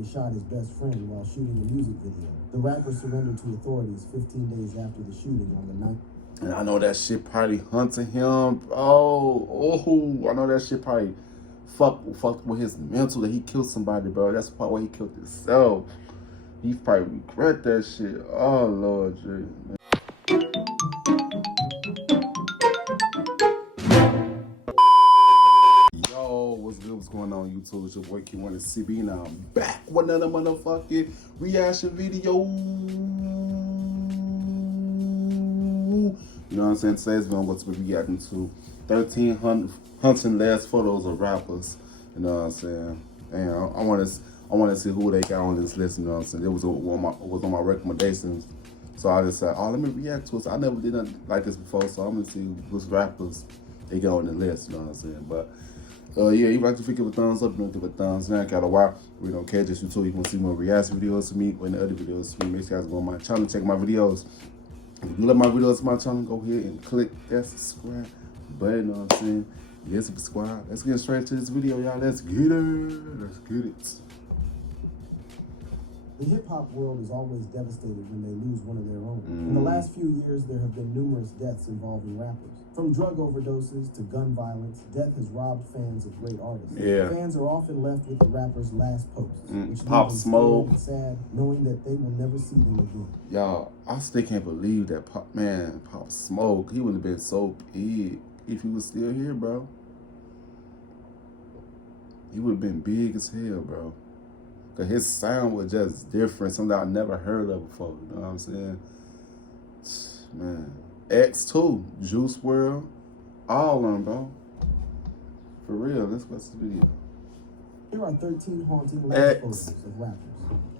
He shot his best friend while shooting a music video. The rapper surrendered to authorities 15 days after the shooting on the 9th. And I know that shit probably hunting him. I know that shit probably fucked with his mental that he killed somebody, bro. That's probably why he killed himself. He probably regret that shit. Oh, Lord, Jay. Yo, what's good? What's going on, YouTube? It's your boy Q1CB, and I'm back with another motherfucking reaction video. You know what I'm saying? Today's video, I'm going to be reacting to 13 hunting last photos of rappers. You know what I'm saying? And I want to see who they got on this list. You know what I'm saying? It was on my recommendations. So I just said, oh, let me react to it. So I never did nothing like this before, so I'm going to see which rappers they got on the list. You know what I'm saying? But yeah, you like to give a thumbs up, you don't give a thumbs down. Gotta watch. We don't care. Just YouTube. You want to see more reaction videos to me or any other videos to me. Make sure you guys go on my channel, check my videos. If you love my videos on my channel, go ahead and click that subscribe button. You know what I'm saying? Yes, subscribe. Let's get straight to this video, y'all. Let's get it. Let's get it. The hip-hop world is always devastated when they lose one of their own. In the last few years, there have been numerous deaths involving rappers. From drug overdoses to gun violence, death has robbed fans of great artists. Yeah. Fans are often left with the rapper's last posts, which Pop leaves them Smoke. and sad, knowing that they will never see them again. Y'all, I still can't believe that Pop Smoke, he would have been so big if he was still here, bro. He would have been big as hell, bro. Cause his sound was just different, something I never heard of before. You know what I'm saying? Man, X2, Juice WRLD, all of them, bro. For real, let's watch this video. Here are 13 haunting last photos of rappers.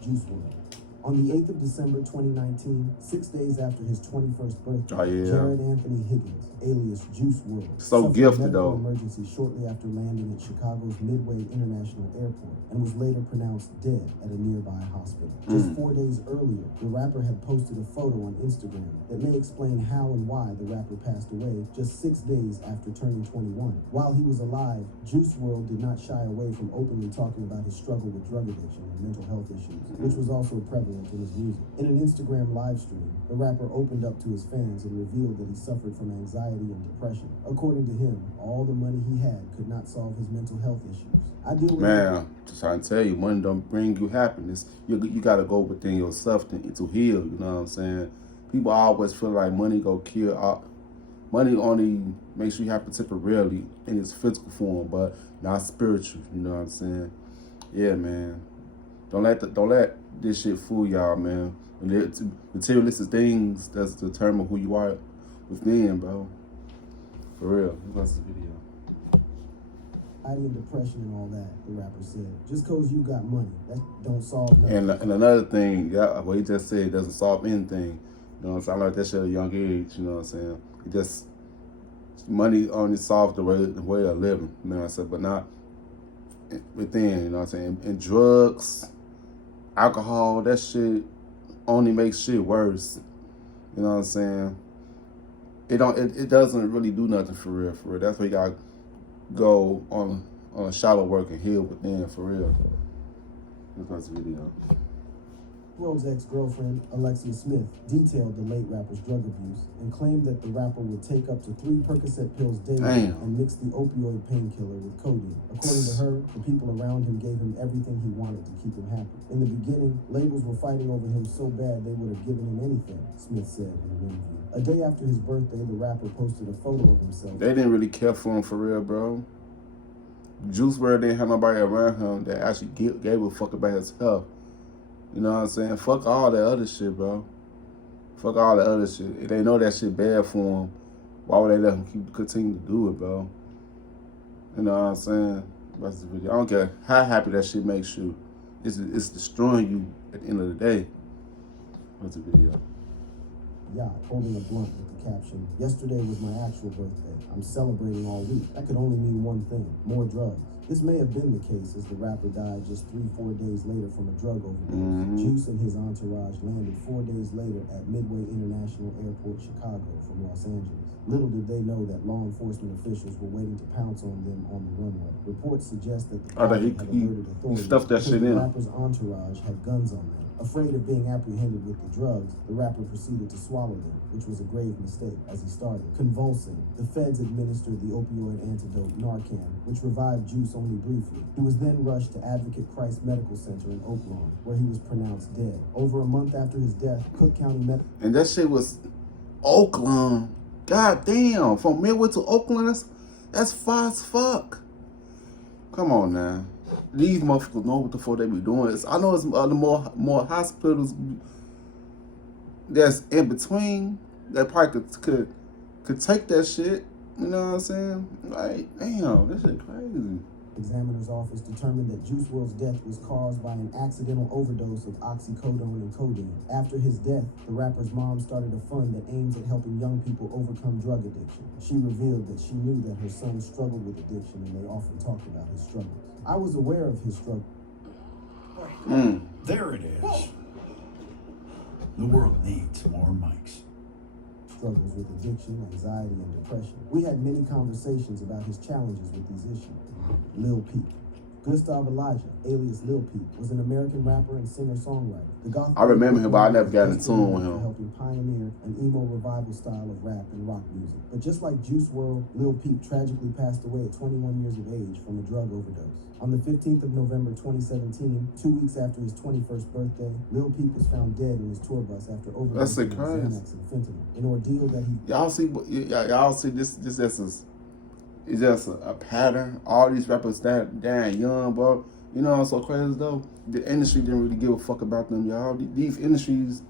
Juice WRLD. On the 8th of December 2019, 6 days after his 21st birthday, Jared Anthony Higgins, alias Juice WRLD, so gifted though. Emergency shortly after landing at Chicago's Midway International Airport and was later pronounced dead at a nearby hospital. Just 4 days earlier, the rapper had posted a photo on Instagram that may explain how and why the rapper passed away just 6 days after turning 21. While he was alive, Juice WRLD did not shy away from openly talking about his struggle with drug addiction and mental health issues, which was also prevalent in his music. In an Instagram live stream, the rapper opened up to his fans and revealed that he suffered from anxiety and depression. According to him, all the money he had could not solve his mental health issues. I deal with just trying to tell you, money don't bring you happiness. You gotta go within yourself to heal. You know what I'm saying? People always feel like money go kill. Money only makes you happy temporarily in its physical form, but not spiritual. You know what I'm saying? Yeah, man. Don't let this shit fool y'all, man. Materialistic things that's determine who you are within, bro. For real. Let's watch the video. Anxiety and depression and all that, the rapper said. Just cause you got money, that don't solve nothing. And another thing, what he just said doesn't solve anything. You know what I'm saying? I learned that shit at a young age, you know what I'm saying? It just, money only solves the way of living, you know what I'm saying? But not within, you know what I'm saying? And drugs, alcohol, that shit only makes shit worse. You know what I'm saying? It doesn't really do nothing for real, for real. That's why you gotta go on a shallow work and heal within, for real. Let's watch the video. WRLD's ex-girlfriend, Alexia Smith, detailed the late rapper's drug abuse and claimed that the rapper would take up to 3 Percocet pills daily and mix the opioid painkiller with codeine. According to her, the people around him gave him everything he wanted to keep him happy. In the beginning, labels were fighting over him so bad they would have given him anything, Smith said in an interview. A day after his birthday, the rapper posted a photo of himself. They didn't really care for him, for real, bro. Juice WRLD didn't have nobody around him that actually gave a fuck about his health. You know what I'm saying? Fuck all that other shit, bro. Fuck all that other shit. If they know that shit bad for him, why would they let him continue to do it, bro? You know what I'm saying? That's the video. I don't care how happy that shit makes you. It's destroying you at the end of the day. What's the video? Yacht holding a blunt with the caption, "Yesterday was my actual birthday. I'm celebrating all week. That could only mean one thing, more drugs." This may have been the case, as the rapper died just 3-4 days later from a drug overdose. Juice and his entourage landed 4 days later at Midway International Airport, Chicago, from Los Angeles. Little did they know that law enforcement officials were waiting to pounce on them on the runway. Reports suggest that the pilot had alerted authorities stuffed that shit because in. the rapper's entourage had guns on them. Afraid of being apprehended with the drugs, the rapper proceeded to swallow them, which was a grave mistake as he started convulsing. The feds administered the opioid antidote Narcan, which revived Juice only briefly. He was then rushed to Advocate Christ Medical Center in Oak Lawn, where he was pronounced dead. Over a month after his death, Cook County Medical... And that shit was Oakland. God damn, from Midway to Oakland, that's far as fuck. Come on now. These motherfuckers know what the fuck they be doing. I know it's the more hospitals that's in between that probably could take that shit. You know what I'm saying? Like, damn, this shit crazy. Examiner's office determined that Juice WRLD's death was caused by an accidental overdose of oxycodone and codeine. After his death, the rapper's mom started a fund that aims at helping young people overcome drug addiction. She revealed that she knew that her son struggled with addiction, and they often talked about his struggles. I was aware of his struggle. There it is. The world needs more mics. Struggles with addiction, anxiety, and depression. We had many conversations about his challenges with these issues. Lil Peep. Gustav Elijah, alias Lil Peep, was an American rapper and singer-songwriter. I remember him, but I never got in tune with him. Helping pioneer an emo revival style of rap and rock music. But just like Juice WRLD, Lil Peep tragically passed away at 21 years of age from a drug overdose. On the 15th of November 2017, 2 weeks after his 21st birthday, Lil Peep was found dead in his tour bus after overdosing on Xanax and fentanyl. An ordeal that he... Y'all see this essence. It's just a pattern. All these rappers that damn young, bro. You know what's so crazy though? The industry didn't really give a fuck about them, y'all. These industries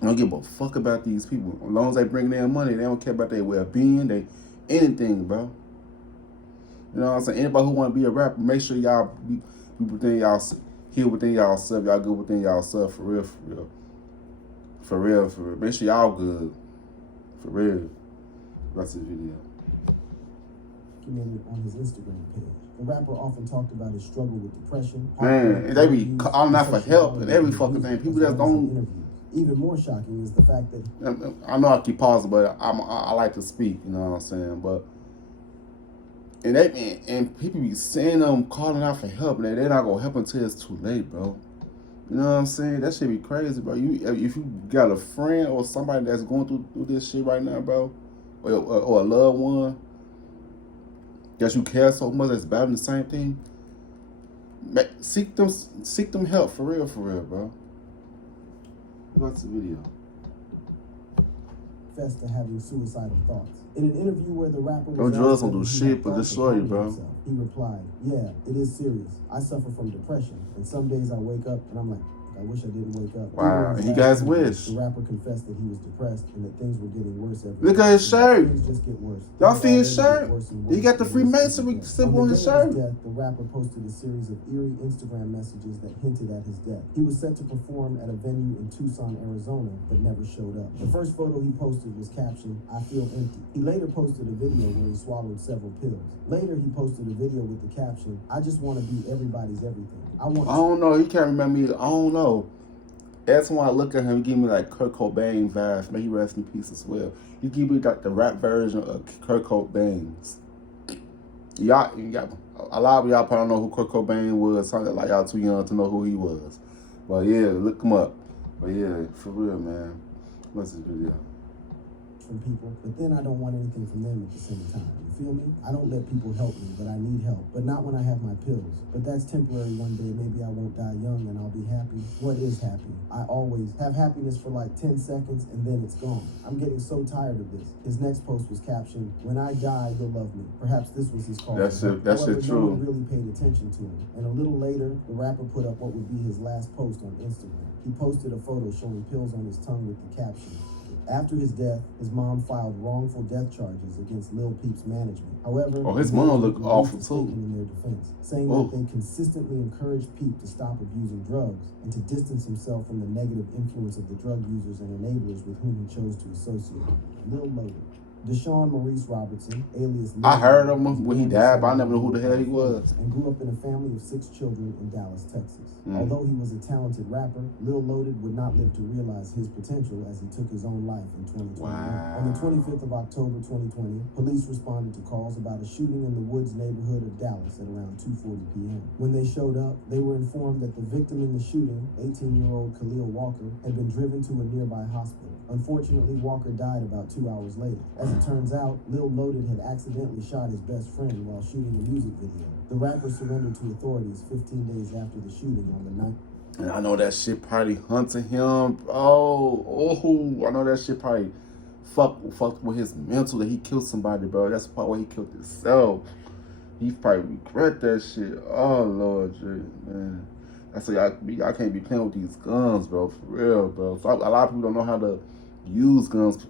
don't give a fuck about these people. As long as they bring their money, they don't care about their well-being, anything, bro. You know what I'm saying? Anybody who want to be a rapper, make sure y'all be within y'all, heal within y'allself. Y'all good within y'allself, for real, for real. For real, for real. Make sure y'all good. For real. That's the video. On his Instagram page. The rapper often talked about his struggle with depression. Man, they be calling out for help and every fucking thing. People just don't. Even more shocking is the fact that I know I keep pausing, but I like to speak. You know what I'm saying? But and people be saying them calling out for help, and they're not gonna help until it's too late, bro. You know what I'm saying? That shit be crazy, bro. If you got a friend or somebody that's going through this shit right now, bro, or a loved one that you care so much that's battling the same thing, seek them help, for real, bro. What's the video? Confessed to having suicidal thoughts. In an interview where the rapper was no drugs don't do shit but destroy you, bro. He replied, "Yeah, it is serious. I suffer from depression, and some days I wake up and I'm like, I wish I didn't wake up." Wow, and you guys wish. The rapper confessed that he was depressed and that things were getting worse every Look at his shirt. Things just get worse. Y'all see his shirt? He got the Freemasonry symbol on his shirt. Death, the rapper posted a series of eerie Instagram messages that hinted at his death. He was set to perform at a venue in Tucson, Arizona, but never showed up. The first photo he posted was captioned, "I feel empty." He later posted a video where he swallowed several pills. Later, he posted a video with the caption, "I just want to be everybody's everything. I don't know. He can't remember me. I don't know. That's when I look at him, he give me like Kurt Cobain vibes. May he rest in peace as well. He give me like the rap version of Kurt Cobain's. Y'all, a lot of y'all probably don't know who Kurt Cobain was. Something like y'all too young to know who he was. But yeah, look him up. But yeah, for real, man. What's this video? From people, but then I don't want anything from them at the same time. You feel me? I don't let people help me, but I need help. But not when I have my pills. But that's temporary. One day, maybe I won't die young and I'll be happy. What is happy? I always have happiness for like 10 seconds and then it's gone. I'm getting so tired of this. His next post was captioned, "When I die, you'll love me." Perhaps this was his call. That's it. That's it. True. No one really paid attention to him. And a little later, the rapper put up what would be his last post on Instagram. He posted a photo showing pills on his tongue with the caption, "After his death, his mom filed wrongful death charges against Lil Peep's management. However, his mom looked awful too. In their defense, saying that they consistently encouraged Peep to stop abusing drugs and to distance himself from the negative influence of the drug users and enablers with whom he chose to associate." Lil loaded. Deshaun Maurice Robertson, alias Lil I heard of Loaded, him when he was died, but I born never knew who the in hell he California was. and grew up in a family of 6 children in Dallas, Texas. Mm. Although he was a talented rapper, Lil Loaded would not live to realize his potential as he took his own life in 2021. Wow. On the 25th of October 2020, police responded to calls about a shooting in the Woods neighborhood of Dallas at around 2:40 p.m. When they showed up, they were informed that the victim in the shooting, 18-year-old Khalil Walker, had been driven to a nearby hospital. Unfortunately, Walker died about 2 hours later. As it turns out, Lil Loaded had accidentally shot his best friend while shooting a music video. The rapper surrendered to authorities 15 days after the shooting on the 9th. And I know that shit probably hunting him. I know that shit probably fucked with his mental that he killed somebody, bro. That's the part where he killed himself. He probably regret that shit. Oh, Lord, man. That's why y'all can't be playing with these guns, bro. For real, bro. So a lot of people don't know how to use guns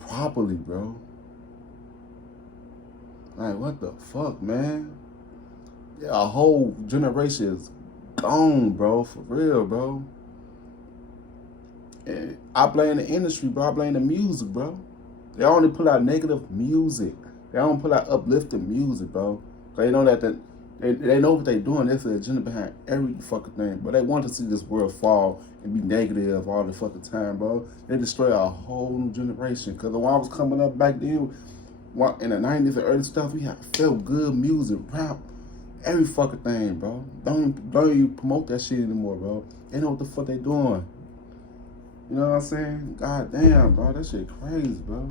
properly, bro. Like, what the fuck, man? Yeah, a whole generation is gone, bro. For real, bro. And I blame the industry, bro. I blame the music, bro. They only put out negative music. They don't put out uplifting music, bro. They know that they know what they're doing. There's an agenda behind every fucking thing. But they want to see this world fall and be negative all the fucking time, bro. They destroy a whole new generation. Because when I was coming up back then, in the 90s and early stuff, we had felt good music, rap, every fucking thing, bro. Don't even promote that shit anymore, bro. They know what the fuck they doing. You know what I'm saying? God damn, bro. That shit crazy, bro.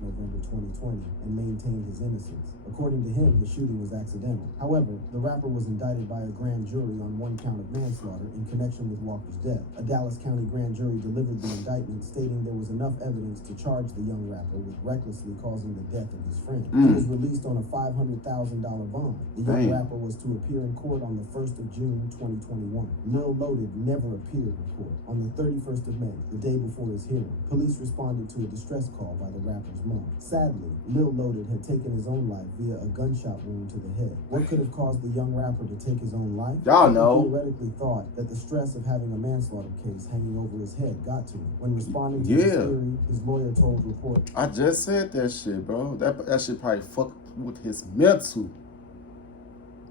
November 2020 and maintained his innocence. According to him, the shooting was accidental. However, the rapper was indicted by a grand jury on 1 count of manslaughter in connection with Walker's death. A Dallas County grand jury delivered the indictment, stating there was enough evidence to charge the young rapper with recklessly causing the death of his friend. He was released on a $500,000 bond. The young rapper was to appear in court on the 1st of June 2021. Lil Loaded never appeared in court. On the 31st of May, the day before his hearing, police responded to a distress call by the rapper's mom. Sadly, Lil Loaded had taken his own life via a gunshot wound to the head. What could have caused the young rapper to take his own life? Y'all know. He theoretically thought that the stress of having a manslaughter case hanging over his head got to him. When responding to his theory, his lawyer told reporters, I just said that shit, bro. That shit probably fucked with his mental.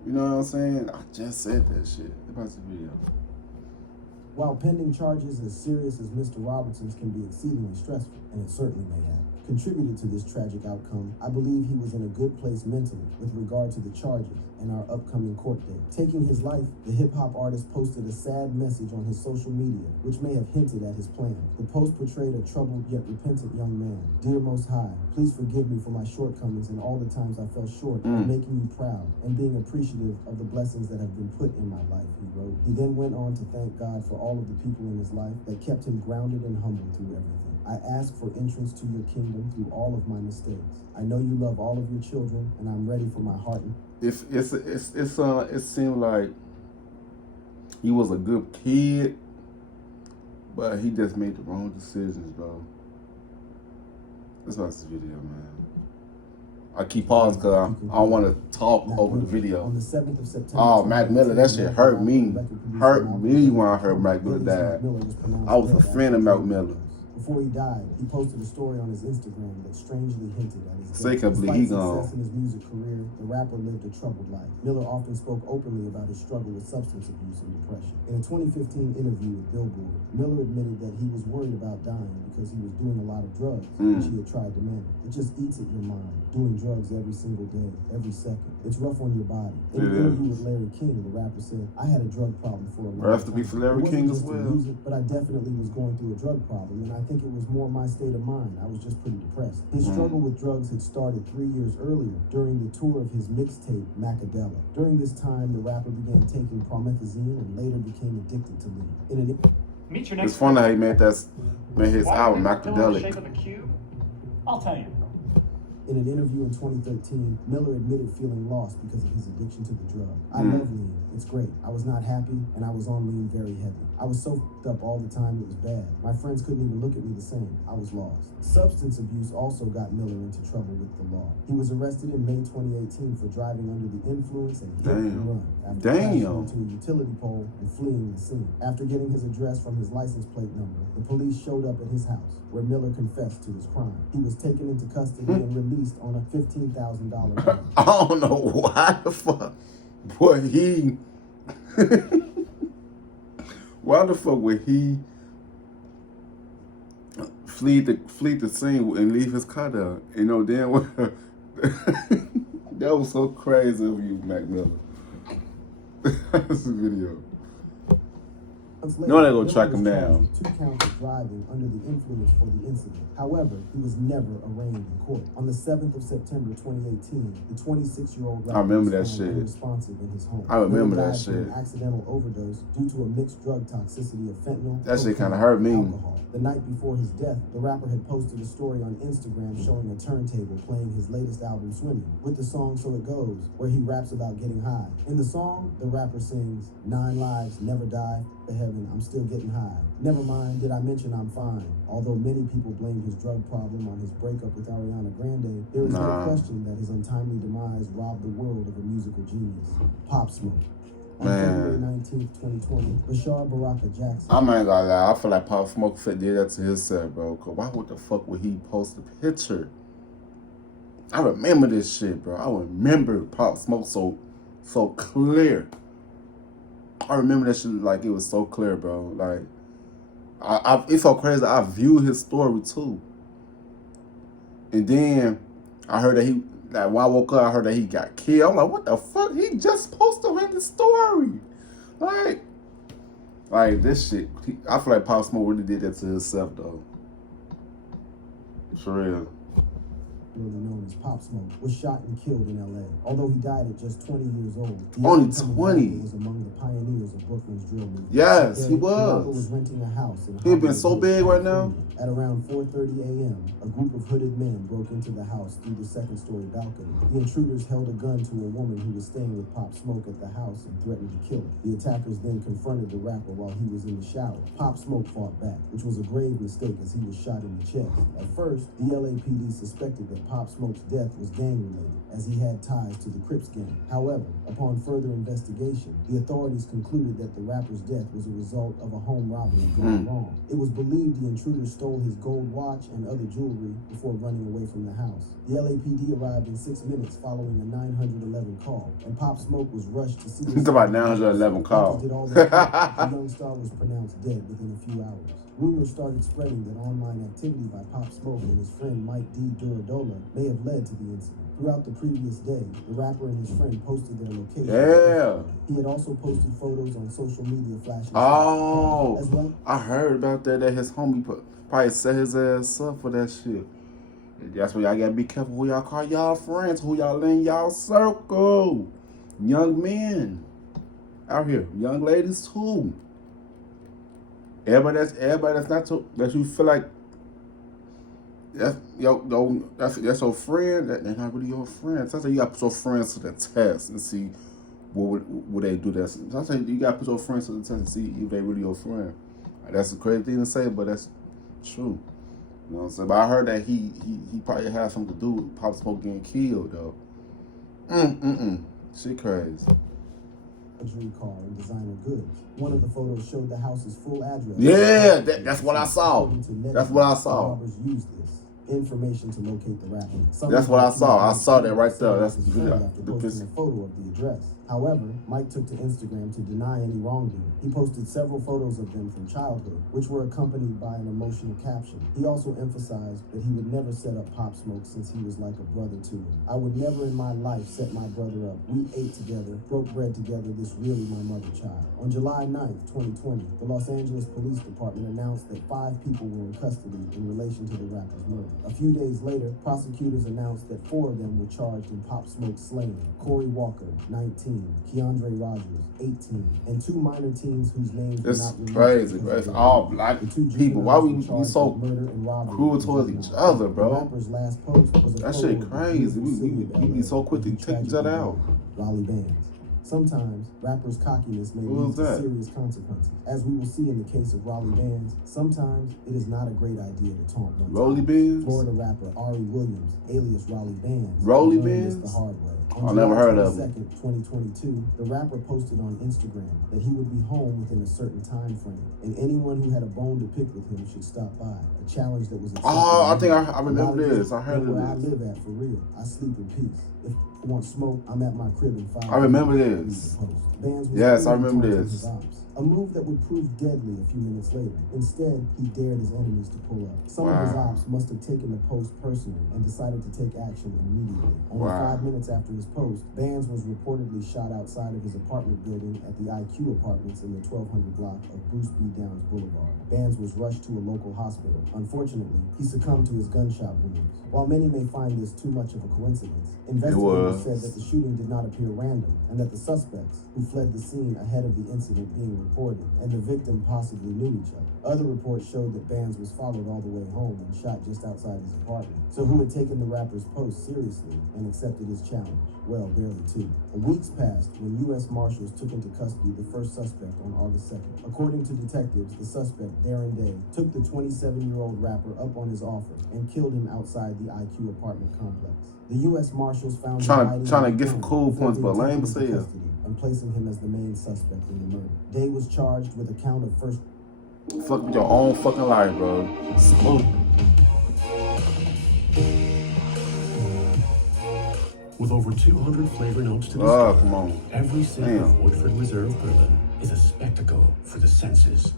You know what I'm saying? I just said that shit. About the video. while pending charges as serious as Mr. Robertson's can be exceedingly stressful, and it certainly may have contributed to this tragic outcome, I believe he was in a good place mentally with regard to the charges and our upcoming court date. Taking his life, the hip-hop artist posted a sad message on his social media, which may have hinted at his plan. The post portrayed a troubled yet repentant young man. Dear Most High, please forgive me for my shortcomings and all the times I fell short of making you proud and being appreciative of the blessings that have been put in my life, he wrote. He then went on to thank God for all of the people in his life that kept him grounded and humble through everything. I ask for entrance to your kingdom through all of my mistakes. I know you love all of your children, and I'm ready for my heart. It seemed like he was a good kid, but he just made the wrong decisions, bro. Let's watch this video, man. I keep pausing because I don't want to talk over the video. On the 7th of September, oh, Mac Miller, that shit hurt me. Hurt me when I heard Mac Miller died. I was a fan of Mac Miller. Before he died, he posted a story on his Instagram that strangely hinted at his death. Secondly, Despite he gone. success in his music career, the rapper lived a troubled life. Miller often spoke openly about his struggle with substance abuse and depression. In a 2015 interview with Billboard, Miller admitted that he was worried about dying because he was doing a lot of drugs, which he had tried to manage. It just eats at your mind, doing drugs every single day, every second. It's rough on your body. In an interview with Larry King, the rapper said, I had a drug problem for a long time. Rest in peace for Larry King as well. Music, but I definitely was going through a drug problem, and I think it was more my state of mind. I was just pretty depressed. His struggle with drugs had started 3 years earlier during the tour of his mixtape, Macadella. During this time, the rapper began taking promethazine and later became addicted to lean. It's funny how he made his album, Macadelic. I'll tell you. In an interview in 2013, Miller admitted feeling lost because of his addiction to the drug. I love lean. It's great. I was not happy, and I was on lean very heavy. I was so f***ed up all the time, it was bad. My friends couldn't even look at me the same. I was lost. Substance abuse also got Miller into trouble with the law. He was arrested in May 2018 for driving under the influence and hit and run after crashing into a utility pole and fleeing the scene. After getting his address from his license plate number, the police showed up at his house, where Miller confessed to his crime. He was taken into custody and released on a $15,000 bond. I don't know why the fuck. Boy, why the fuck would he flee the scene and leave his car there? You know, damn well. That was so crazy of you, Mac Miller. That's a video. No, they're gonna track him down. 2 counts of driving under the influence for the incident. However, he was never arraigned in court. On the 7th of September 2018, the 26-year-old rapper I remember that was found shit. unresponsive in his home. I remember Miller that died from shit. an accidental overdose due to a mixed drug toxicity of fentanyl. That shit kinda cocaine, hurt me. and alcohol. The night before his death, the rapper had posted a story on Instagram showing a turntable playing his latest album, Swimming, with the song So It Goes, where he raps about getting high. In the song, the rapper sings, 9 lives, never die, to heaven, I'm still getting high. Never mind, did I mention I'm fine? Although many people blame his drug problem on his breakup with Ariana Grande, there is no question that his untimely demise robbed the world of a musical genius. Pop Smoke. On February 19th, 2020, Bashar Baraka Jackson. I'm not gonna lie, I feel like Pop Smoke did that to himself, bro. Cause why would the fuck would he post a picture? I remember this shit, bro. I remember Pop Smoke so clear. I remember that shit like it was so clear, bro. Like, it's so crazy. I viewed his story too. And then I heard that when I woke up, I heard that he got killed. I'm like, what the fuck? He just posted in the story. Like this shit. I feel like Pop Smoke really did that to himself, though. For real. Really known as Pop Smoke, was shot and killed in L.A. Although he died at just 20 years old, Only he 20. was among the pioneers of Brooklyn's drill movement. Yes, he The rapper was. was renting a house in He been Hollywood so big right now. At around 4:30 a.m., a group of hooded men broke into the house through the second-story balcony. The intruders held a gun to a woman who was staying with Pop Smoke at the house and threatened to kill her. The attackers then confronted the rapper while he was in the shower. Pop Smoke fought back, which was a grave mistake as he was shot in the chest. At first, the LAPD suspected that Pop Smoke's death was gang-related, as he had ties to the Crips gang. However, upon further investigation, the authorities concluded that the rapper's death was a result of a home robbery gone wrong. It was believed the intruders stole his gold watch and other jewelry before running away from the house. The LAPD arrived in 6 minutes following a 911 call, and Pop Smoke was rushed to see. It's about 911 call. Did all that, the young star was pronounced dead within a few hours. Rumors started spreading that online activity by Pop Smoke and his friend Mike D. Duradola may have led to the incident. Throughout the previous day, the rapper and his friend posted their location. Yeah. He had also posted photos on social media flashing. Oh, as well. I heard about that his homie probably set his ass up for that shit. That's why y'all gotta be careful who y'all call y'all friends, who y'all in y'all circle. Young men out here, young ladies too. Everybody that's not that you feel like that's your friend. They're not really your friend. Sometimes you gotta put your friends to the test and see what they do. That sometimes you gotta put your friends to the test and see if they really your friend. That's a crazy thing to say, but that's true. You know what I'm saying? But I heard that he probably had something to do with Pop Smoke getting killed though. Shit crazy. Luxury car and designer goods. One of the photos showed the house's full address. Yeah, that's what I saw. That's what I saw. Robbers used this information to locate the rapper. That's what I saw. I saw that right there. That's the the after posting a photo of the address. However, Mike took to Instagram to deny any wrongdoing. He posted several photos of them from childhood, which were accompanied by an emotional caption. He also emphasized that he would never set up Pop Smoke since he was like a brother to him. I would never in my life set my brother up. We ate together, broke bread together, this really my mother child. On July 9th, 2020, the Los Angeles Police Department announced that 5 people were in custody in relation to the rapper's murder. A few days later, prosecutors announced that 4 of them were charged in Pop Smoke's slaying. Corey Walker, 19, 19, Keandre Rogers, 18, and 2 minor teens whose names were It's not released crazy, because bro. of It's their all age. black The 2 people. Why juveniles we were charged so with murder and robbery cruel in towards juvenile each court. other, The bro? rapper's last post was a That photo shit of the crazy. beautiful city We of be LA, so quick where to he take each other tragically out. died. Raleigh Bands. Sometimes, rappers' cockiness may Who lead was to that? serious consequences. As we will see in the case of Raleigh Bands, sometimes it is not a great idea to taunt one's Rolly idols. Bands? Florida rapper Ari Williams, alias Raleigh Bands, Rolly learned this the Bands? hard way. I On never July heard of him. 22nd, 2022, the rapper posted on Instagram that he would be home within a certain time frame, and anyone who had a bone to pick with him should stop by. A challenge that was accepted. Oh, I in think May. I remember A lot of this. I heard know where I of this. live at for real. I sleep in peace. If I want smoke, I'm at my crib in 5 I remember minutes. this. Bands was Yes, I clearly remember taunting this. his ops. A move that would prove deadly a few minutes later. Instead, he dared his enemies to pull up. Some of his Wow. ops must have taken the post personally and decided to take action immediately. Only Wow. 5 minutes after his post, Bands was reportedly shot outside of his apartment building at the IQ Apartments in the 1200 block of Bruce B. Downs Boulevard. Bands was rushed to a local hospital. Unfortunately, he succumbed to his gunshot wounds. While many may find this too much of a coincidence, investigators said that the shooting did not appear random and that the suspects, who fled the scene ahead of the incident being reported, and the victim possibly knew each other. Other reports showed that Bands was followed all the way home and shot just outside his apartment. So who had taken the rapper's post seriously and accepted his challenge? Well, barely 2. Weeks passed when U.S. Marshals took into custody the first suspect on August 2nd. According to detectives, the suspect, Darren Day, took the 27-year-old rapper up on his offer and killed him outside the IQ apartment complex. The U.S. Marshals found him hiding Trying to in get the some home cool before points, but being lame taken as into hell. custody and placing him as the main suspect in the murder. Day was charged with a count of first. Fuck with your own fucking life, bro. Smoke. With over 200 flavor notes to Oh, discover, come on. every sip Damn. of Woodford Reserve Bourbon is a spectacle for the senses.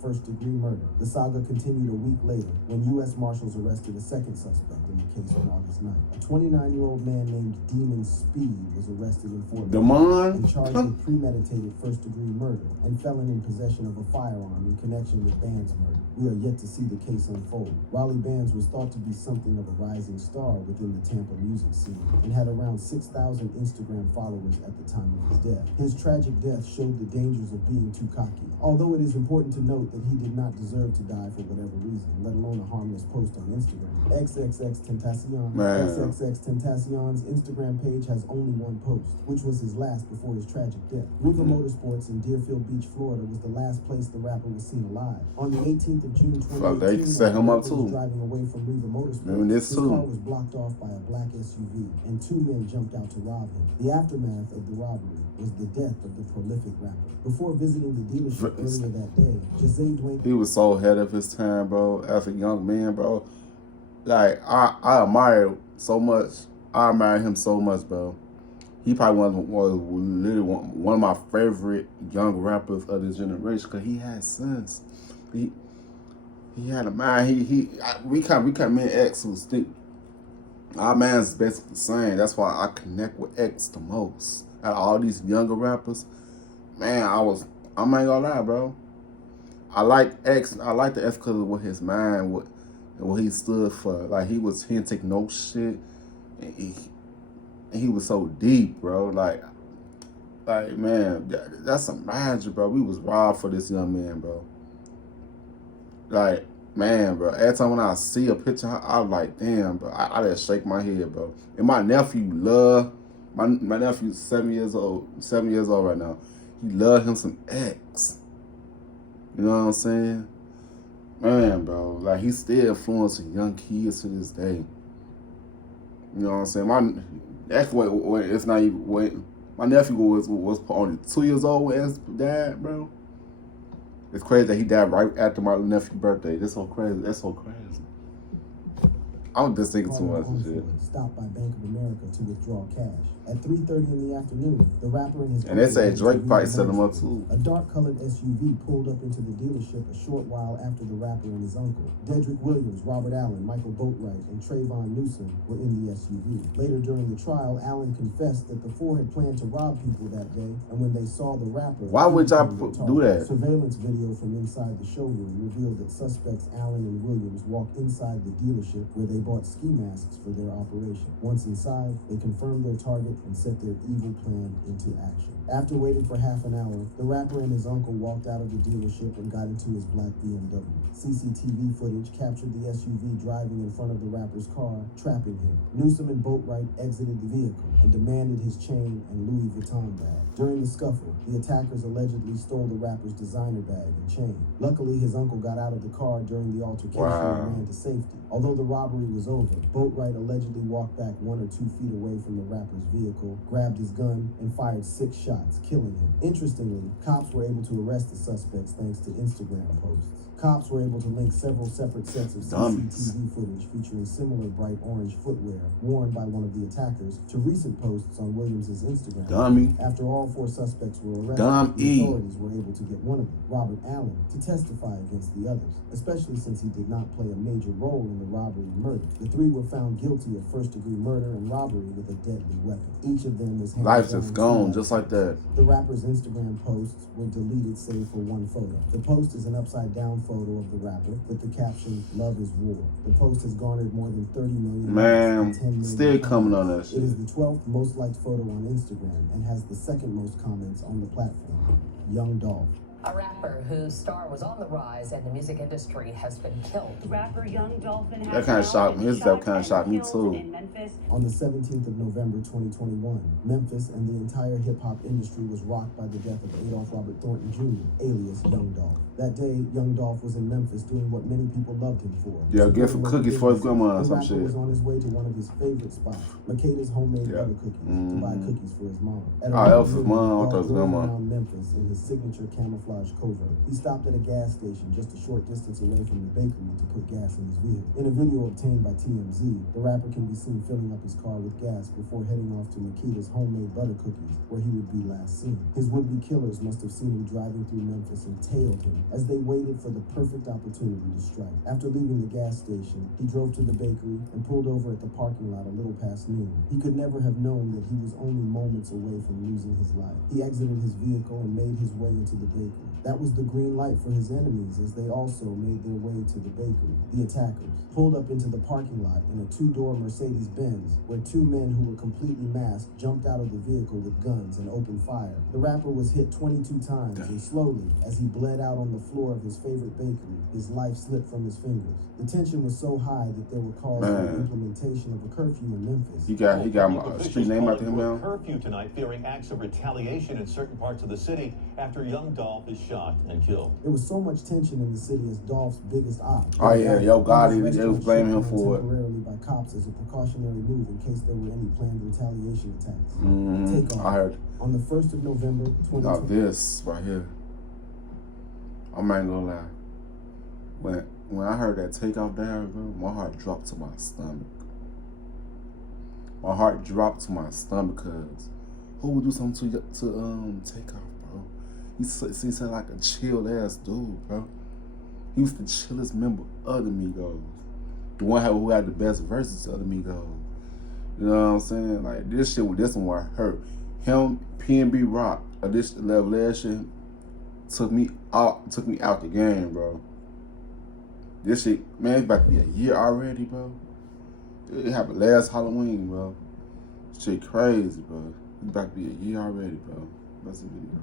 First-degree murder. The saga continued a week later when U.S. Marshals arrested a second suspect in the case on August 9th. A 29-year-old man named Demon Speed was arrested in Fort Lauderdale Damon? and charged with premeditated first-degree murder and felon in possession of a firearm in connection with Bands' murder. We are yet to see the case unfold. Raleigh Bands was thought to be something of a rising star within the Tampa music scene and had around 6,000 Instagram followers at the time of his death. His tragic death showed the dangers of being too cocky. Although it is important to note that he did not deserve to die for whatever reason, let alone a harmless post on Instagram. XXXTentacion. Man. XXXTentacion's Instagram page has only one post, which was his last before his tragic death. Riva Motorsports in Deerfield Beach, Florida was the last place the rapper was seen alive. On the 18th of June 2018, Fuck, they set him up the rapper too. was driving away from Riva Motorsports. Remember this His too. car was blocked off by a black SUV, and 2 men jumped out to rob him. The aftermath of the robbery was the death of the prolific rapper. Before visiting the dealership earlier that day, Jose Dwayne. He was so ahead of his time, bro. As a young man, bro. Like, I admire so much. I admire him so much, bro. He probably was literally one of my favorite young rappers of this generation because he had sense. He had a mind. We kind of me and X was think our man's basically the same. That's why I connect with X the most. Out of all these younger rappers, man, I'm not gonna lie, bro. I like X. I like the X because of what his mind, what he stood for. Like he didn't take no shit. And he was so deep, bro. Like man, that's some magic, bro. We was robbed for this young man, bro. Like, man, bro. Every time when I see a picture, I'm like, damn, bro. I just shake my head, bro. And my nephew my nephew's 7 years old right now. He love him some X. You know what I'm saying? Man, bro, like he's still influencing young kids to this day. You know what I'm saying? It's not even my nephew was only 2 years old when X died, bro. It's crazy that he died right after my nephew's birthday. That's so crazy. I'm just thinking too much and shit. Stopped by Bank of America to withdraw cash. At 3:30 in the afternoon, the rapper and his And they say uncle Drake went to probably Riva set him up Motorsports. too. A dark-colored SUV pulled up into the dealership a short while after the rapper and his uncle. Dedrick Williams, Robert Allen, Michael Boatwright, and Trayvon Newsom were in the SUV. Later during the trial, Allen confessed that the 4 had planned to rob people that day, and when they saw the rapper, Why would y'all they do that? Surveillance video from inside the showroom revealed that suspects Allen and Williams walked inside the dealership where they bought ski masks for their operation. Once inside, they confirmed their target and set their evil plan into action. After waiting for half an hour, the rapper and his uncle walked out of the dealership and got into his black BMW. CCTV footage captured the SUV driving in front of the rapper's car, trapping him. Newsom and Boatwright exited the vehicle and demanded his chain and Louis Vuitton bag. During the scuffle, the attackers allegedly stole the rapper's designer bag and chain. Luckily, his uncle got out of the car during the altercation and ran to safety. Although the robbery was over, Boatwright allegedly walked back 1 or 2 feet away from the rapper's vehicle, grabbed his gun, and fired 6 shots, killing him. Interestingly, cops were able to arrest the suspects thanks to Instagram posts. Cops were able to link several separate sets of CCTV footage featuring similar bright orange footwear worn by one of the attackers to recent posts on Williams' Instagram. After all 4 suspects were arrested, the authorities were able to get one of them, Robert Allen, to testify against the others, especially since he did not play a major role in the robbery and murder. The 3 were found guilty of first-degree murder and robbery with a deadly weapon. Each of them is life is gone, just like that. The rapper's Instagram posts were deleted save for one photo. The post is an upside-down photo of the rapper with the caption, "Love is War." The post has garnered more than 30 million likes and 10 million still coming on that shit. It is the 12th most liked photo on Instagram and has the 2nd most comments on the platform. Young Dolph. A rapper whose star was on the rise in the music industry has been killed. Rapper Young Dolphin has That kind of shocked me. His death kind of shocked me too. On the 17th of November 2021, Memphis and the entire hip-hop industry was rocked by the death of Adolph Robert Thornton Jr., alias Young Dolph. That day, Young Dolph was in Memphis doing what many people loved him for. Yeah, get some cookies for his grandma or some shit. The rapper was on his way to one of his favorite spots, Makeda's homemade butter cookies, to buy cookies for his mom. That was his mom. I thought it was grandma. Around Memphis in his signature camouflage covert. He stopped at a gas station just a short distance away from the bakery to put gas in his vehicle. In a video obtained by TMZ, the rapper can be seen filling up his car with gas before heading off to Makeda's homemade butter cookies, where he would be last seen. His would-be killers must have seen him driving through Memphis and tailed him as they waited for the perfect opportunity to strike. After leaving the gas station, he drove to the bakery and pulled over at the parking lot a little past noon. He could never have known that he was only moments away from losing his life. He exited his vehicle and made his way into the bakery. That was the green light for his enemies as they also made their way to the bakery. The attackers pulled up into the parking lot in a 2-door Mercedes-Benz where 2 men who were completely masked jumped out of the vehicle with guns and opened fire. The rapper was hit 22 times and slowly, as he bled out on the floor of his favorite bakery, his life slipped from his fingers. The tension was so high that there were calls for the implementation of a curfew in Memphis. He got my street name after him now. Curfew tonight, fearing acts of retaliation in certain parts of the city after Young Dolph is shot and killed. There was so much tension in the city as Dolph's biggest op. Oh yeah, Yo Gotti, they was blaming him for it. Temporarily by cops as a precautionary move in case there were any planned retaliation attacks. Takeoff. I heard. On the 1st of November, 2020. Now this right here, I'm not gonna lie. When I heard that Takeoff there, bro, my heart dropped to my stomach. My heart dropped to my stomach because who would do something to Takeoff, bro? He seemed like a chill ass dude, bro. He was the chillest member of the Migos. The one who had the best verses of the Migos. You know what I'm saying? Like this one hurt. Him, PNB Rock, this level last shit took me out the game, bro. This shit, man, it's about to be a year already, bro. It happened last Halloween, bro. Shit crazy, bro. It's about to be a year already, bro. That's a video.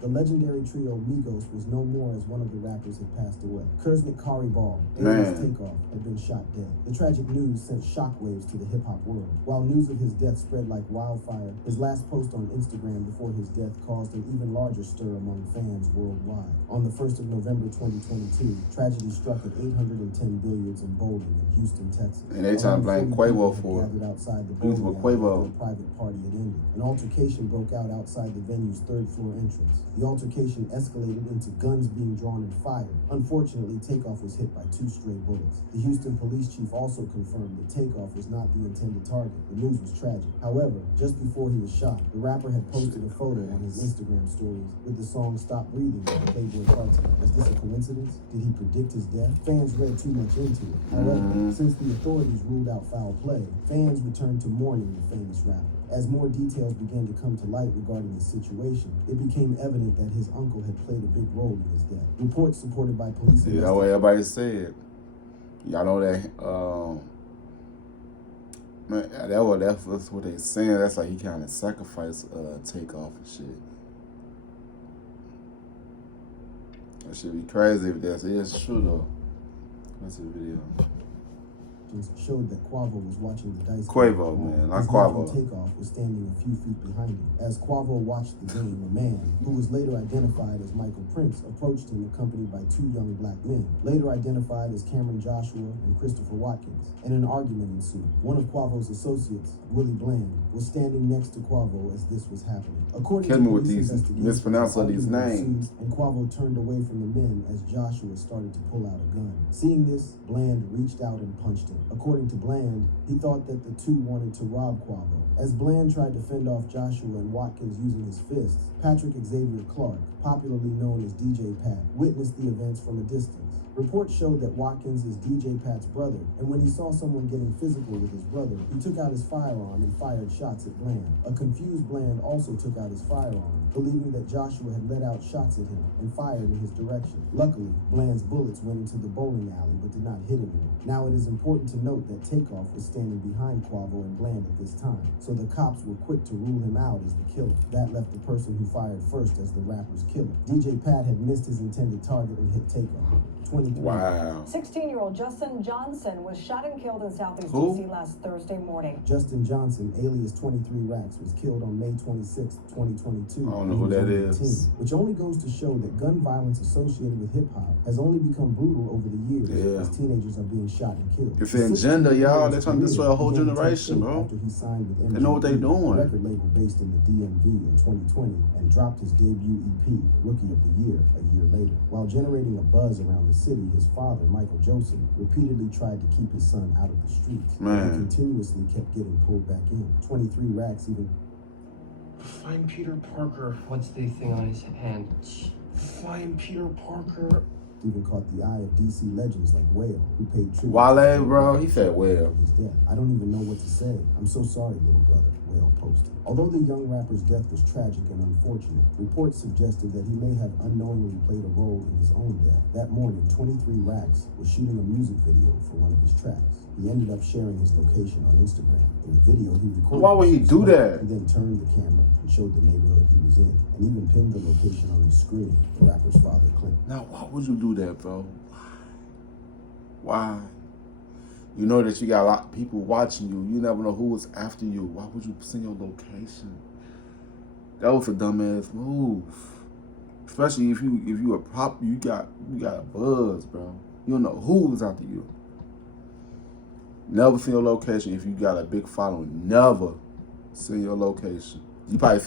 The legendary trio Migos was no more as one of the rappers had passed away. Kurznik Kari Ball, alias Takeoff, had been shot dead. The tragic news sent shockwaves to the hip-hop world. While news of his death spread like wildfire, his last post on Instagram before his death caused an even larger stir among fans worldwide. On the 1st of November 2022, tragedy struck at 810 Billiards in Bowling in Houston, Texas. And they trying to blame Quavo for it. Gathered outside the He was with Quavo. The private party had ended. An altercation broke out outside the venue's 3rd floor entrance. The altercation escalated into guns being drawn and fired. Unfortunately, Takeoff was hit by 2 stray bullets. The Houston police chief also confirmed that Takeoff was not the intended target. The news was tragic. However, just before he was shot, the rapper had posted a photo on his Instagram stories with the song Stop Breathing by Playboy Carti. Was this a coincidence? Did he predict his death? Fans read too much into it. However, since the authorities ruled out foul play, fans returned to mourning the famous rapper. As more details began to come to light regarding the situation, it became evident that his uncle had played a big role in his death. Reports supported by police that's what everybody said. Y'all know that, man, that's what they saying. That's like he kind of sacrificed Takeoff and shit. That should be crazy if that is true though. That's a video. Showed that Quavo was watching the dice. Quavo, man, not His Quavo. nephew Takeoff was standing a few feet behind him. As Quavo watched the game, a man, who was later identified as Michael Prince, approached him accompanied by two young black men, later identified as Cameron Joshua and Christopher Watkins, and an argument ensued. One of Quavo's associates, Willie Bland, was standing next to Quavo as this was happening. According Kill to me with police these investigations, mispronouncing of these argument names. ensued, and Quavo turned away from the men as Joshua started to pull out a gun. Seeing this, Bland reached out and punched him. According to Bland, he thought that the two wanted to rob Quavo. As Bland tried to fend off Joshua and Watkins using his fists, Patrick Xavier Clark, popularly known as DJ Pat, witnessed the events from a distance. Reports showed that Watkins is DJ Pat's brother, and when he saw someone getting physical with his brother, he took out his firearm and fired shots at Bland. A confused Bland also took out his firearm, believing that Joshua had let out shots at him and fired in his direction. Luckily, Bland's bullets went into the bowling alley but did not hit anyone. Now it is important to note that Takeoff was standing behind Quavo and Bland at this time, so the cops were quick to rule him out as the killer. That left the person who fired first as the rapper's killer. DJ Pat had missed his intended target and hit Takeoff. 23. Wow. 16-year-old Justin Johnson was shot and killed in Southeast Who? D.C. last Thursday morning. Justin Johnson, alias 23 Racks, was killed on May 26, 2022. I don't know who that is. Which only goes to show that gun violence associated with hip-hop has only become brutal over the years as teenagers are being shot and killed. It's an agenda, y'all. They're trying to destroy a whole generation, bro. After he signed with They know what they MGK, doing. a record label based in the DMV in 2020, and dropped his debut EP, Rookie of the Year, a year later. While generating a buzz around the city, his father, Michael Joseph, repeatedly tried to keep his son out of the streets. Man. He continuously kept getting pulled back in. 23 Racks even Find Peter Parker. What's the thing on his hand? Find Peter Parker. caught the eye of DC legends like Whale, who paid tribute. Wale, bro, he said Whale. His death. I don't even know what to say. I'm so sorry, little brother, Whale posted. Although the young rapper's death was tragic and unfortunate, reports suggested that he may have unknowingly played a role in his own death. That morning, 23 Racks was shooting a music video for one of his tracks. He ended up sharing his location on Instagram. In the video, he recorded. Why would he do that? He then turned the camera and showed the neighborhood he was in, and even pinned the location on his screen. The rapper's father claimed. Now, why would you do that, bro? Why? You know that you got a lot of people watching you. You never know who is after you. Why would you send your location? That was a dumbass move. Especially if you a prop, you got a buzz, bro. You don't know who was after you. Never send your location if you got a big following. Never send your location. You probably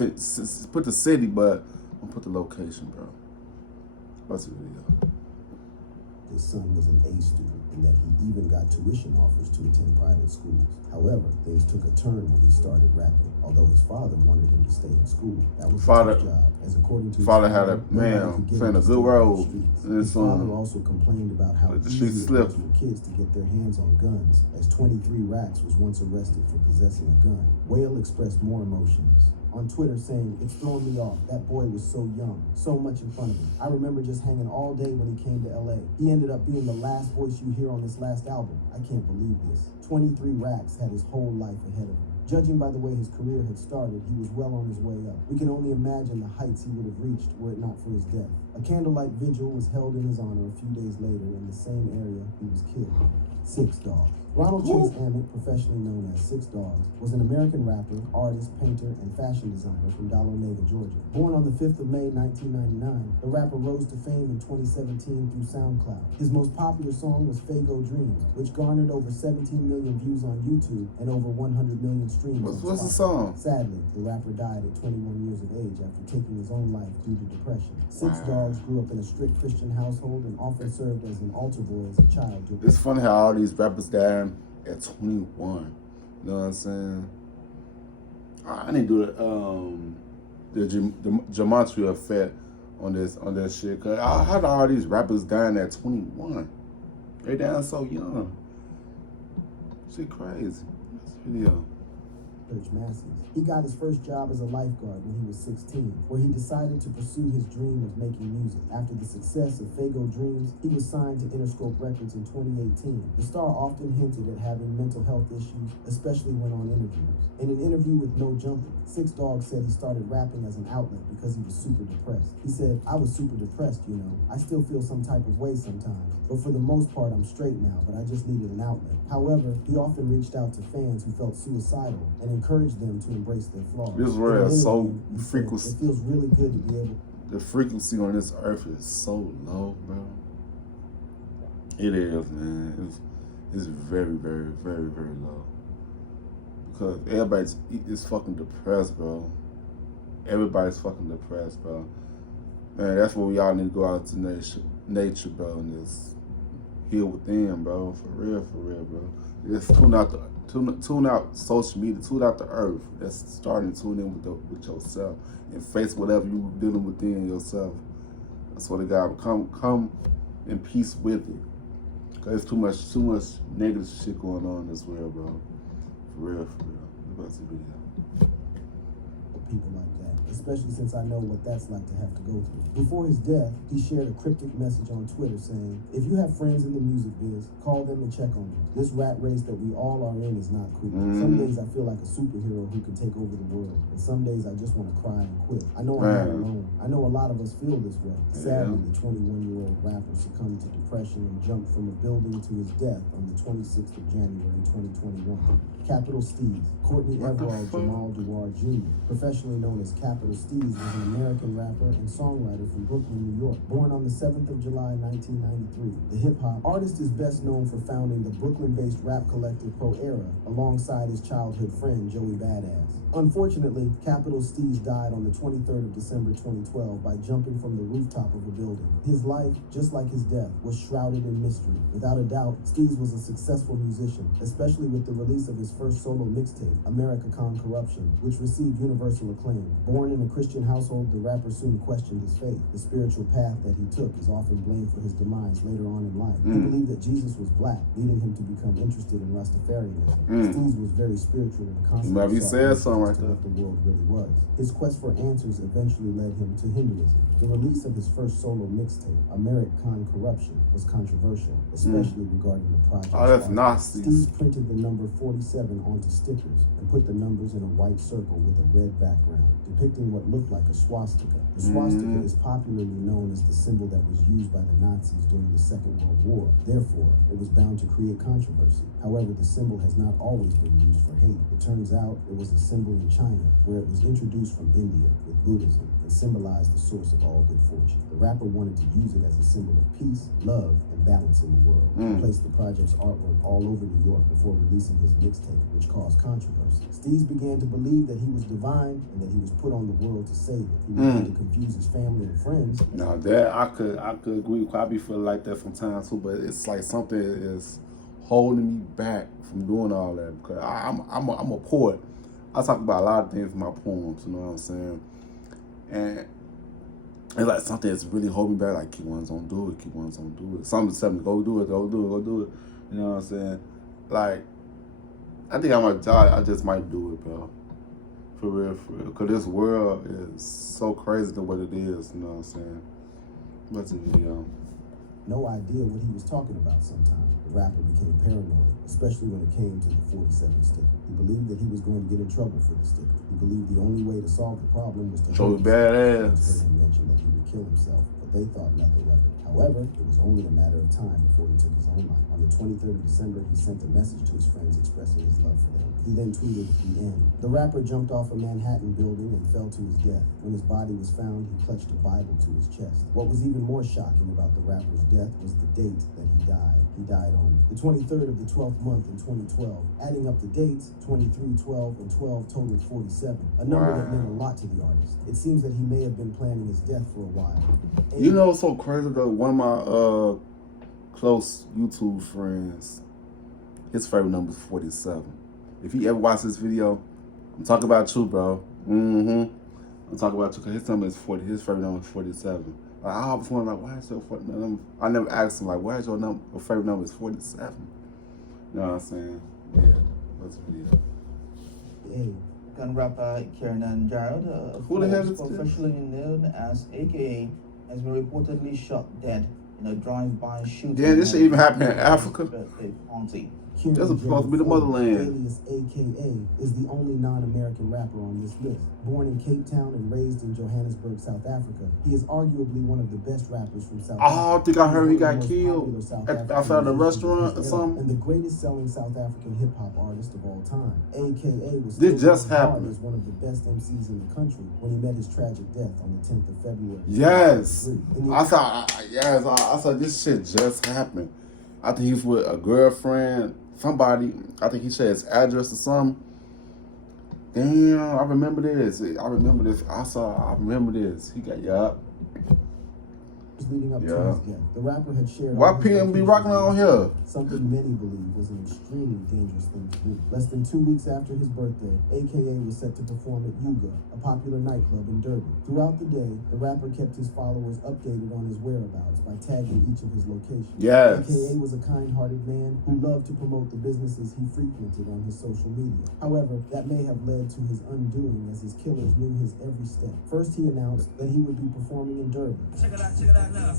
put the city, but don't put the location, bro. What's the video? His son was an A student and that he even got tuition offers to attend private schools. However, things took a turn when he started rapping. Although his father wanted him to stay in school, that was a tough job, as according to father his had a man playing a good role in his son. Father also complained about how the easy streets it was for kids to get their hands on guns, as 23 Racks was once arrested for possessing a gun. Whale expressed more emotions on Twitter, saying, "It's throwing me off. That boy was so young, so much in front of him. I remember just hanging all day when he came to LA. He ended up being the last voice you hear on this last album. I can't believe this." 23 Racks had his whole life ahead of him. Judging by the way his career had started, he was well on his way up. We can only imagine the heights he would have reached were it not for his death. A candlelight vigil was held in his honor a few days later in the same area he was killed. 6 Dogs. Ronald Chase Amick, professionally known as 6 Dogs, was an American rapper, artist, painter, and fashion designer from Dahlonega, Georgia. Born on the 5th of May, 1999, the rapper rose to fame in 2017 through SoundCloud. His most popular song was Fago Dreams, which garnered over 17 million views on YouTube and over 100 million streams on Spotify. What's the song? Sadly, the rapper died at 21 years of age after taking his own life due to depression. 6 Dogs grew up in a strict Christian household and often served as an altar boy as a child. It's funny how all these rappers died at 21. You know what I'm saying? I need to do the gematria effect on that shit. Cause how do all these rappers dying at 21? They dying so young. Shit crazy. This video. church masses. He got his first job as a lifeguard when he was 16, where he decided to pursue his dream of making music. After the success of Fago Dreams, he was signed to Interscope Records in 2018. The star often hinted at having mental health issues, especially when on interviews. In an interview with No Jumping, Six Dog said he started rapping as an outlet because he was super depressed. He said, "I was super depressed, you know. I still feel some type of way sometimes, but for the most part, I'm straight now, but I just needed an outlet." However, he often reached out to fans who felt suicidal and encouraged them to embrace their flaws. This world is so He said, frequency. "It feels really good to be able." The frequency on this earth is so low, bro. It is, man. It's very, very, very, very low. Because everybody's is fucking depressed, bro. Everybody's fucking depressed, bro. Man, that's where we all need to go out to nature, bro, and just heal within, bro. For real, bro. Just tune out social media, tune out the earth. That's starting to tune in with yourself and face whatever you dealing within yourself. That's what it got. Come in peace with it. Cause there's too much negative shit going on in this world, bro. For real. Let's see video. People like that, especially since I know what that's like to have to go through. Before his death, he shared a cryptic message on Twitter saying, "If you have friends in the music biz, call them and check on them. This rat race that we all are in is not cool. Some days I feel like a superhero who can take over the world, and some days I just want to cry and quit. I know I'm not alone. I know a lot of us feel this way." Sadly, the 21-year-old rapper succumbed to depression and jumped from a building to his death on the 26th of January, 2021. Capital Steez, Courtney Everall Jamal Dewar Jr., professionally known as Capital Steez, was an American rapper and songwriter from Brooklyn, New York. Born on the 7th of July, 1993, the hip-hop artist is best known for founding the Brooklyn-based rap collective Pro Era alongside his childhood friend Joey Badass. Unfortunately, Capital Steez died on the 23rd of December 2012 by jumping from the rooftop of a building. His life, just like his death, was shrouded in mystery. Without a doubt, Steez was a successful musician, especially with the release of his first solo mixtape, America Con Corruption, which received universal acclaim. Born in a Christian household, the rapper soon questioned his faith. The spiritual path that he took is often blamed for his demise later on in life. He believed that Jesus was black, leading him to become interested in Rastafarianism. Steez was very spiritual and constantly sought right to what the world really was. His quest for answers eventually led him to Hinduism. The release of his first solo mixtape, America Con Corruption, was controversial, especially regarding the project. Oh, that's nasty. Steez printed the number 47 onto stickers and put the numbers in a white circle with a red background, depicting what looked like a swastika. The swastika is popularly known as the symbol that was used by the Nazis during the Second World War. Therefore, it was bound to create controversy. However, the symbol has not always been used for hate. It turns out it was a symbol in China, where it was introduced from India with Buddhism and symbolized the source of all good fortune. The rapper wanted to use it as a symbol of peace, love, and balance in the world. He placed the project's artwork all over New York before releasing his mixtape, which caused controversy. Steez began to believe that he was divine and that he was put on the world to save it. He began to confuse his family and friends. Now that I could agree with. I be feeling like that sometimes too, but it's like something is holding me back from doing all that because I'm a poet. I talk about a lot of things in my poems, you know what I'm saying? And it's like something that's really holding me back, like keep on do it. Something's telling me, go do it. You know what I'm saying? Like, I think I just might do it, bro. For real. Because this world is so crazy the way it is, you know what I'm saying? What's the video? No idea what he was talking about sometimes. The rapper became paranoid, especially when it came to the 47 sticker. He believed that he was going to get in trouble for the sticker. He believed the only way to solve the problem was to Joey Badass. He mentioned that he would kill himself, but they thought nothing of it. However, it was only a matter of time before he took his own life. On the 23rd of December, he sent a message to his friends expressing his love for them. He then tweeted, "The end." The rapper jumped off a Manhattan building and fell to his death. When his body was found, he clutched a Bible to his chest. What was even more shocking about the rapper's death was the date that he died. He died on the 23rd of the 12th month in 2012. Adding up the dates, 23, 12, and 12 totaled 47, a number that meant a lot to the artist. It seems that he may have been planning his death for a while. You know what's so crazy though? One of my close YouTube friends, his favorite number is 47. If you ever watch this video, I'm talking about you, bro. I'm talking about you because his number is 40. His favorite number is 47. Like, I always wonder, like, why is your favorite number? I never asked him, like, why is your favorite number is 47? You know what I'm saying? Yeah, that's the video. AKA. Gun rapper Kiernan Jarrod, Who the hell is this? professionally known as AKA, has been reportedly shot dead in a drive-by shooting. Yeah, this shit even happen in Africa. Birthday party. That's supposed to be the motherland. Alias AKA is the only non-American rapper on this list. Born in Cape Town and raised in Johannesburg, South Africa, he is arguably one of the best rappers from South Africa. Oh, I think I heard he He's one got of the most killed popular South outside African the musicians restaurant of or his era, something. and the greatest selling South African hip-hop artist of all time. AKA was This still just regarded happened. as one of the best MCs in the country when he met his tragic death on the 10th of February. Yes, 1993. In the- I thought this shit just happened. I think he's with a girlfriend, somebody. I think he shared his address or something. Damn, I remember this. I remember this. He got leading up to Yeah. his death. The rapper had shared Why all his PM be locations rocking on on his here? phone, something many believe was an extremely dangerous thing to do. Less than 2 weeks after his birthday, AKA was set to perform at Yuga, a popular nightclub in Durban. Throughout the day, the rapper kept his followers updated on his whereabouts by tagging each of his locations. Yes. AKA was a kind-hearted man who loved to promote the businesses he frequented on his social media. However, that may have led to his undoing as his killers knew his every step. First, he announced that he would be performing in Durban. Check it out now.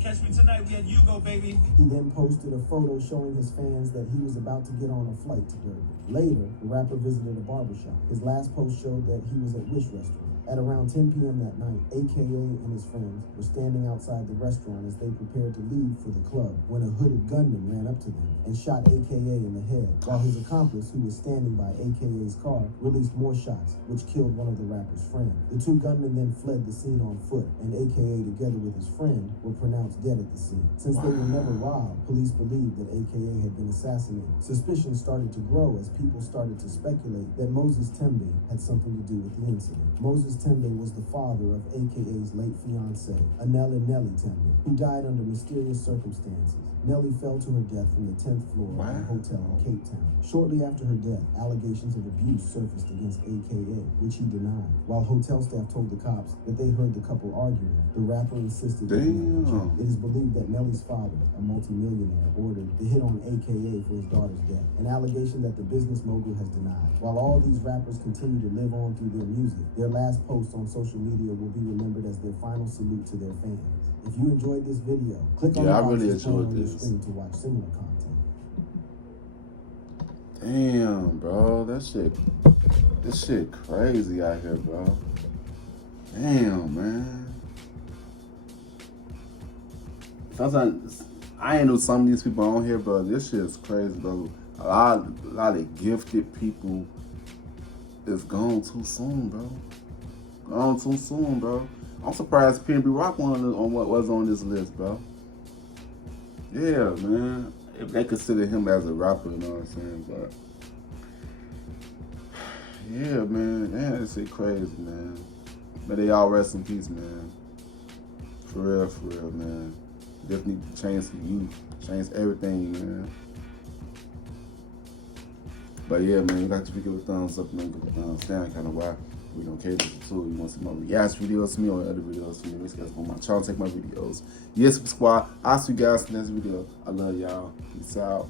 Catch me tonight, we at Yugo, baby. He then posted a photo showing his fans that he was about to get on a flight to Durban. Later, the rapper visited a barbershop. His last post showed that he was at Wish Restaurant. At around 10 p.m. that night, AKA and his friends were standing outside the restaurant as they prepared to leave for the club when a hooded gunman ran up to them and shot AKA in the head, while his accomplice, who was standing by AKA's car, released more shots, which killed one of the rapper's friends. The two gunmen then fled the scene on foot, and AKA, together with his friend, were pronounced dead at the scene. Since they were never robbed, police believed that AKA had been assassinated. Suspicion started to grow as people started to speculate that Moses Tembe had something to do with the incident. Moses Tembe was the father of AKA's late fiancée, Anela Nelly Tembe, who died under mysterious circumstances. Nelly fell to her death from the 10th floor of a hotel in Cape Town. Shortly after her death, allegations of abuse surfaced against AKA, which he denied. While hotel staff told the cops that they heard the couple arguing, the rapper insisted that Damn. it is believed that Nelly's father, a multimillionaire, ordered the hit on AKA for his daughter's death, an allegation that the business mogul has denied. While all these rappers continue to live on through their music, their last posts on social media will be remembered as their final salute to their fans. If you enjoyed this video, click on the I box really that's shown enjoyed on your this. screen to watch similar content. Damn, bro, this shit crazy out here, bro. Damn, man. Sometimes I ain't know some of these people on here, bro. This shit is crazy, bro. A lot of gifted people is gone too soon, bro. Gone too soon, bro. I'm surprised PNB Rock on what was on this list, bro. Yeah, man. If they consider him as a rapper, you know what I'm saying? But yeah, man. Damn, this shit crazy, man. But they all rest in peace, man. For real, man. Definitely change the youth. Change everything, man. But yeah, man, you got to give a thumbs up, man. Give a thumbs down, kind of why we don't care too. You want to see my reaction videos to me or other videos to me? Make sure you guys go on my channel, take my videos. Yes, Squad. I'll see you guys in the next video. I love y'all. Peace out.